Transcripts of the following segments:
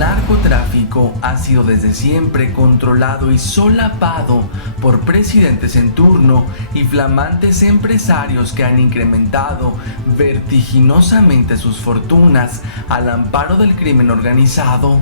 narcotráfico ha sido desde siempre controlado y solapado por presidentes en turno y flamantes empresarios que han incrementado vertiginosamente sus fortunas al amparo del crimen organizado.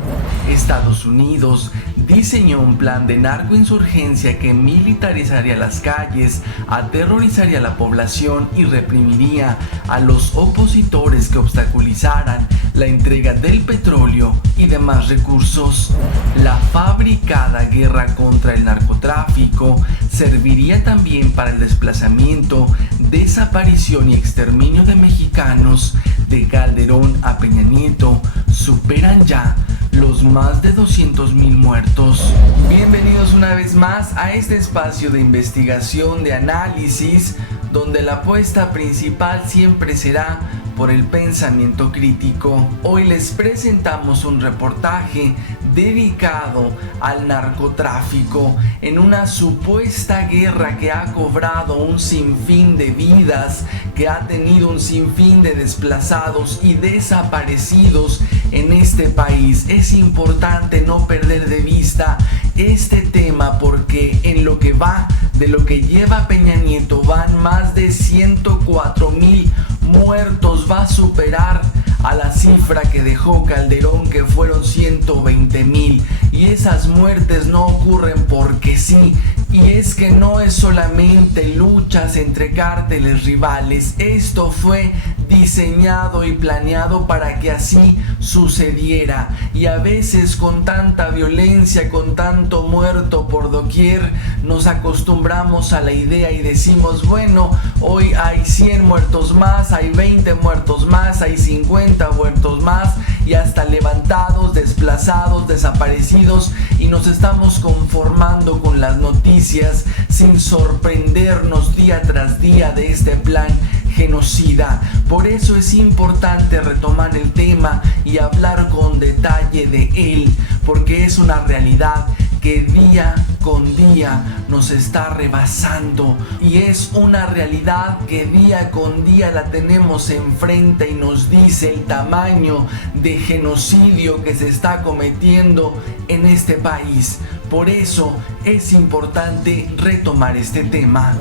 Estados Unidos diseñó un plan de narcoinsurgencia que militarizaría las calles, aterrorizaría a la población y reprimiría a los opositores que obstaculizaran la entrega del petróleo y demás recursos. La fabricada guerra contra el narcotráfico serviría también para el desplazamiento, desaparición y exterminio de mexicanos. De Calderón a Peña Nieto superan ya los más de 200,000 muertos. Bienvenidos una vez más a este espacio de investigación, de análisis, donde la apuesta principal siempre será por el pensamiento crítico. Hoy les presentamos un reportaje dedicado al narcotráfico en una supuesta guerra que ha cobrado un sinfín de vidas, que ha tenido un sinfín de desplazados y desaparecidos en este país. Es importante no perder de vista este tema porque en lo que va de lo que lleva Peña Nieto van más de 104,000 muertos. Va a superar a la cifra que dejó Calderón, que fueron 120,000, y esas muertes no ocurren porque sí. Y es que no es solamente luchas entre cárteles rivales, esto fue diseñado y planeado para que así sucediera. Y a veces con tanta violencia, con tanto muerto por doquier, nos acostumbramos a la idea y decimos, bueno, hoy hay 100 muertos más, hay 20 muertos más, hay 50 muertos más, y hasta levantados, desplazados, desaparecidos, y nos estamos conformando con las noticias sin sorprendernos día tras día de este plan genocida. Por eso es importante retomar el tema y hablar con detalle de él, porque es una realidad que día con día nos está rebasando, y es una realidad que día con día la tenemos enfrente y nos dice el tamaño de genocidio que se está cometiendo en este país. Por eso es importante retomar este tema.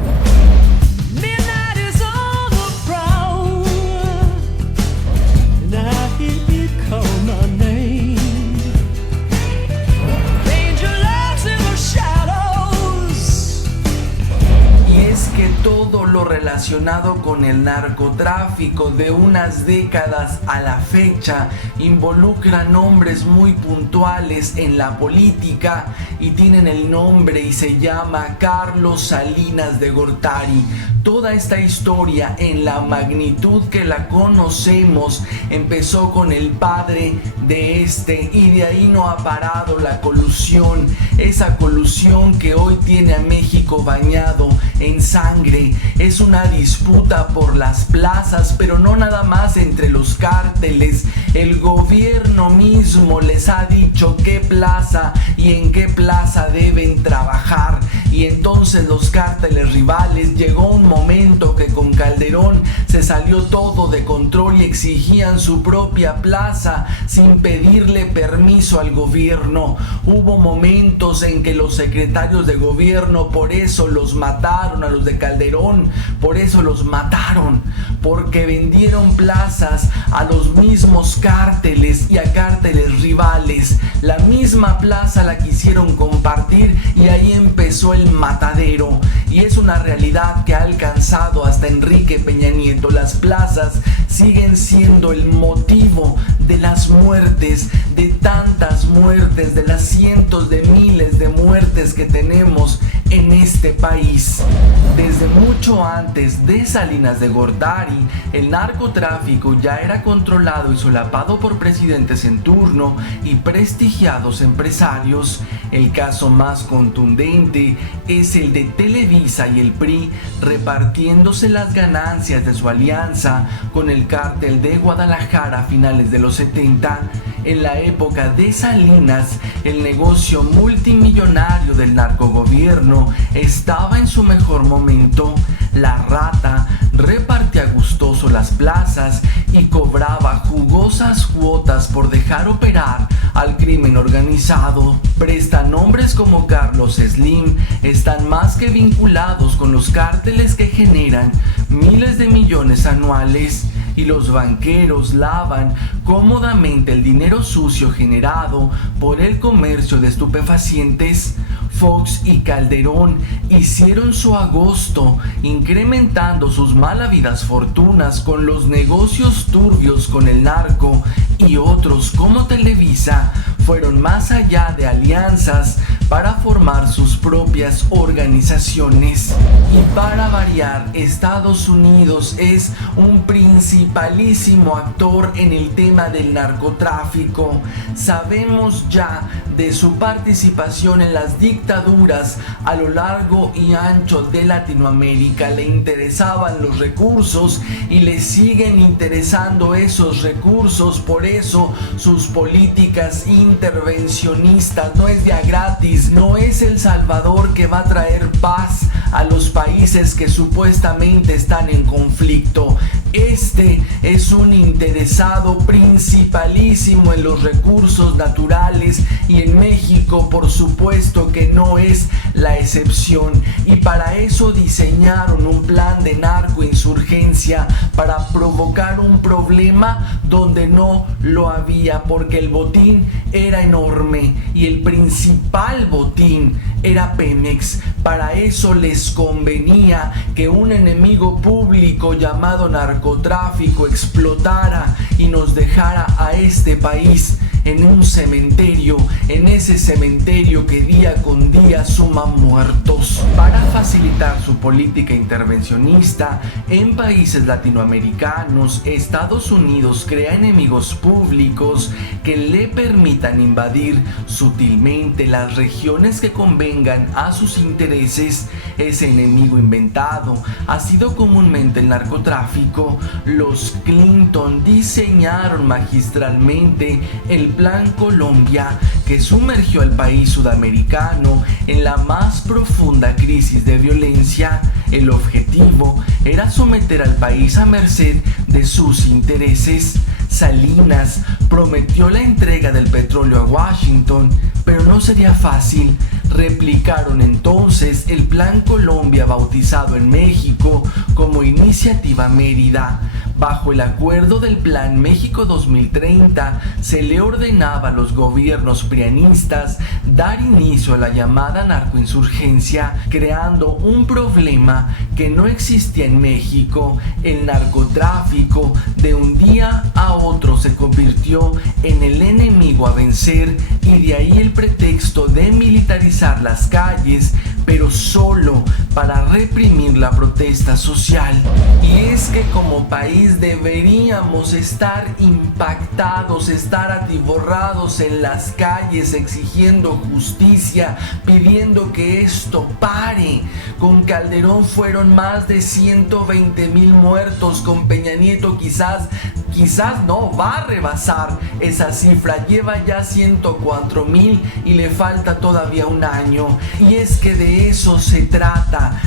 Todo lo relacionado con el narcotráfico de unas décadas a la fecha involucra nombres muy puntuales en la política y tienen el nombre y se llama Carlos Salinas de Gortari. Toda esta historia, en la magnitud que la conocemos, empezó con el padre de este, y de ahí no ha parado la colusión, esa colusión que hoy tiene a México bañado en sangre. Es una disputa por las plazas, pero no nada más entre los cárteles. El gobierno mismo les ha dicho qué plaza y en qué plaza deben trabajar, y entonces los cárteles rivales, llegó un momento que con Calderón se salió todo de control y exigían su propia plaza sin pedirle permiso al gobierno. Hubo momentos en que los secretarios de gobierno, por eso los mataron a los de Calderón, por eso los mataron, porque vendieron plazas a los mismos cárteles y a cárteles rivales. La misma plaza la quisieron compartir y ahí empezó el matadero, y es una realidad que ha alcanzado hasta Enrique Peña Nieto. Las plazas siguen siendo el motivo de las muertes, de tantas muertes, de las cientos de miles de muertes que tenemos en este país. Desde mucho antes de Salinas de Gortari, el narcotráfico ya era controlado y solapado por presidentes en turno y prestigiados empresarios. El caso más contundente es el de Televisa y el PRI repartiéndose las ganancias de su alianza con el cártel de Guadalajara a finales de los 70. En la época de Salinas, el negocio multimillonario del narcogobierno estaba en su mejor momento. La rata repartía gustoso las plazas y cobraba jugosas cuotas por dejar operar al crimen organizado. Prestanombres como Carlos Slim están más que vinculados con los cárteles que generan miles de millones anuales, y los banqueros lavan cómodamente el dinero sucio generado por el comercio de estupefacientes. Fox y Calderón hicieron su agosto incrementando sus malavidas fortunas con los negocios turbios con el narco, y otros como Televisa fueron más allá de alianzas para formar sus propias organizaciones. Y para variar, Estados Unidos es un principalísimo actor en el tema del narcotráfico. Sabemos ya de su participación en las dictaduras a lo largo y ancho de Latinoamérica. Le interesaban los recursos y le siguen interesando esos recursos. Por eso sus políticas intervencionistas no es de a gratis. No es El Salvador que va a traer paz a los países que supuestamente están en conflicto. Este es un interesado principalísimo en los recursos naturales, y en México por supuesto que no es la excepción. Y para eso diseñaron un plan de narcoinsurgencia, para provocar un problema donde no lo había, porque el botín era enorme y el principal botín era Pemex. Para eso les convenía que un enemigo público llamado narcotráfico explotara y nos dejara a este país en un cementerio, en ese cementerio que día con día suma muertos. Para facilitar su política intervencionista en países latinoamericanos, Estados Unidos crea enemigos públicos que le permitan invadir sutilmente las regiones que convengan a sus intereses. Ese enemigo inventado ha sido comúnmente el narcotráfico. Los Clinton diseñaron magistralmente el Plan Colombia, que sumergió al país sudamericano en la más profunda crisis de violencia. El objetivo era someter al país a merced de sus intereses. Salinas prometió la entrega del petróleo a Washington, pero no sería fácil. Replicaron entonces el Plan Colombia, bautizado en México como Iniciativa Mérida. Bajo el acuerdo del Plan México 2030, se le ordenaba a los gobiernos prianistas dar inicio a la llamada narcoinsurgencia, creando un problema que no existía en México. El narcotráfico de un día a otro se convirtió en el enemigo a vencer, y de ahí el pretexto de militarizar las calles, pero solo para reprimir la protesta social. Y es que como país deberíamos estar impactados, estar atiborrados en las calles exigiendo justicia, pidiendo que esto pare. Con Calderón fueron más de 120,000 muertos, con Peña Nieto quizás no, va a rebasar esa cifra, lleva ya 104,000 y le falta todavía un año. Y es que de eso se trata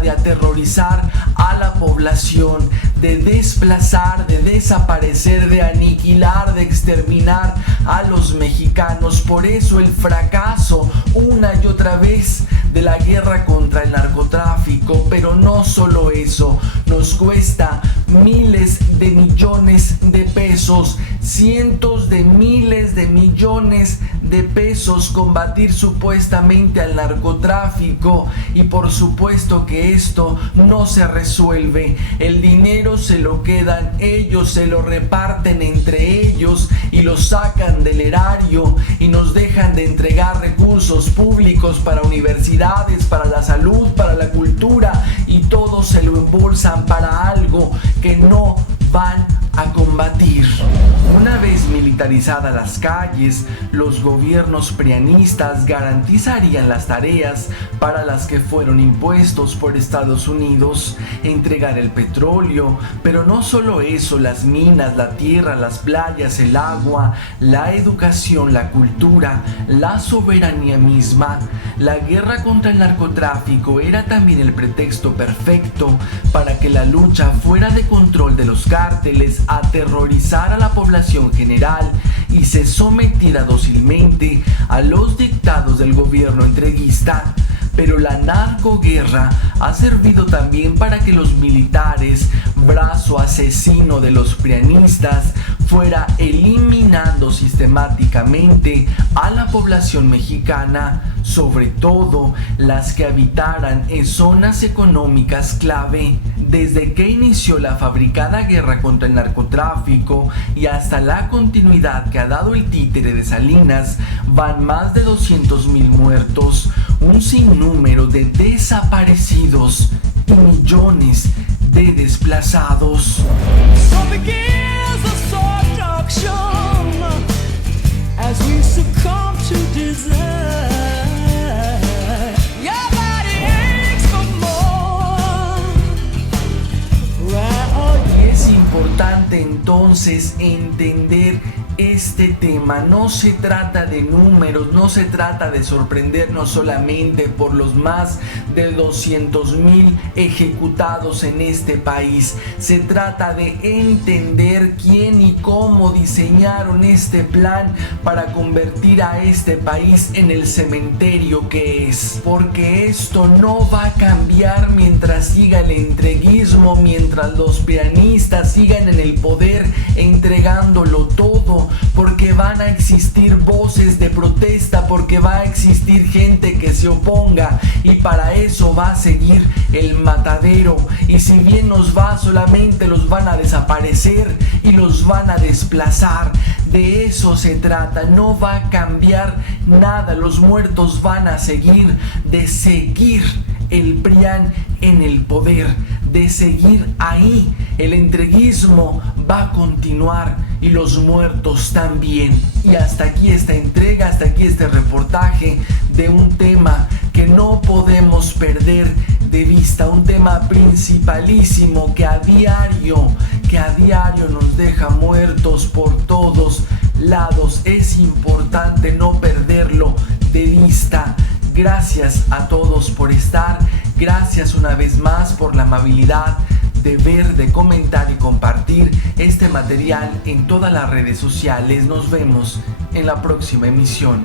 de aterrorizar a la población, de desplazar, de desaparecer, de aniquilar, de exterminar a los mexicanos. Por eso el fracaso una y otra vez de la guerra contra el narcotráfico. Pero no solo eso, nos cuesta miles de millones de pesos, cientos de miles de millones de pesos combatir supuestamente al narcotráfico, y por supuesto que esto no se resuelve. El dinero se lo quedan ellos, se lo reparten entre ellos y lo sacan del erario, y nos dejan de entregar recursos públicos para universidades, para la salud, para la cultura, y todo se lo embolsan para algo que no van a combatir. Una vez militarizadas las calles, los gobiernos prianistas garantizarían las tareas para las que fueron impuestos por Estados Unidos: entregar el petróleo, pero no solo eso, las minas, la tierra, las playas, el agua, la educación, la cultura, la soberanía misma. La guerra contra el narcotráfico era también el pretexto perfecto para que la lucha fuera de control de los cárteles militares aterrorizar a la población general y se sometiera dócilmente a los dictados del gobierno entreguista. Pero la narcoguerra ha servido también para que los militares, brazo asesino de los prianistas, fuera eliminando sistemáticamente a la población mexicana, sobre todo las que habitaran en zonas económicas clave. Desde que inició la fabricada guerra contra el narcotráfico y hasta la continuidad que ha dado el títere de Salinas, van más de 200,000 muertos, un sinnúmero de desaparecidos y millones de desplazados. Importante entonces entender este tema. No se trata de números, no se trata de sorprendernos solamente por los más de 200,000 ejecutados en este país. Se trata de entender quién y cómo diseñaron este plan para convertir a este país en el cementerio que es. Porque esto no va a cambiar mientras siga el entreguismo, mientras los pianistas sigan en el poder entregándolo todo, porque van a existir voces de protesta, porque va a existir gente que se oponga, y para eso va a seguir el matadero. Y si bien nos va, solamente los van a desaparecer y los van a desplazar. De eso se trata, no va a cambiar nada, los muertos van a seguir, de seguir el PRIAN en el poder, de seguir ahí. El entreguismo va a continuar y los muertos también. Y hasta aquí esta entrega, hasta aquí este reportaje de un tema que no podemos perder de vista, un tema principalísimo que a diario nos deja muertos por todos lados. Es importante no perderlo de vista. Gracias a todos por estar, gracias una vez más por la amabilidad de ver, de comentar y compartir este material en todas las redes sociales. Nos vemos en la próxima emisión.